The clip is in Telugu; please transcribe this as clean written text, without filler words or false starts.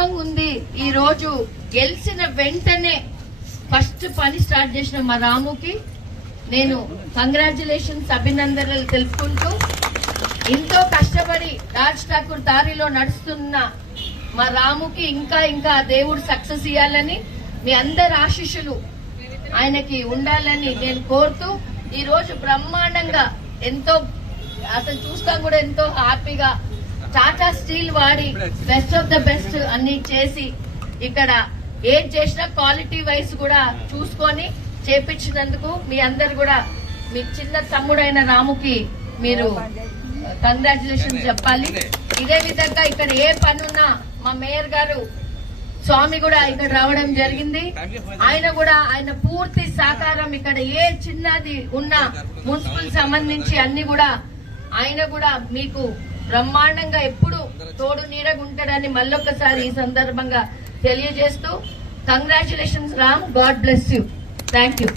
గర్వంగా ఉంది. ఈ రోజు గెలిచిన వెంటనే ఫస్ట్ పని స్టార్ట్ చేసిన మా రాముకి నేను కంగ్రాచులేషన్స్, అభినందనలు తెలుపుకుంటూ, ఎంతో కష్టపడి రాజ్ ఠాకూర్ దారిలో నడుస్తున్న మా రాముకి ఇంకా ఇంకా దేవుడు సక్సెస్ ఇవ్వాలని, మీ అందరి ఆశీస్సులు ఆయనకి ఉండాలని నేను కోరుతూ, ఈ రోజు బ్రహ్మాండంగా ఎంతో అసలు చూస్తాం కూడా ఎంతో హ్యాపీగా టాటా స్టీల్ వాడి బెస్ట్ ఆఫ్ ద బెస్ట్ అన్ని చేసి ఇక్కడ ఏం చేసినా క్వాలిటీ వైజ్ కూడా చూసుకొని చేపించినందుకు మీ అందరు కూడా మీ చిన్న తమ్ముడైన రాముకి మీరు కంగ్రాచులేషన్స్ చెప్పాలి. ఇదే విధంగా ఇక్కడ ఏ పనున్నా మా మేయర్ గారు స్వామి కూడా ఇక్కడ రావడం జరిగింది. ఆయన కూడా ఆయన పూర్తి సహకారం ఇక్కడ ఏ చిన్నది ఉన్నా మున్సిపల్ సంబంధించి అన్ని కూడా ఆయన కూడా మీకు బ్రహ్మాండంగా ఎప్పుడు తోడు నీడగా ఉంటాడని మళ్ళొక్కసారి ఈ సందర్భంగా తెలియజేస్తూ congratulations Ram, God bless you. Thank you.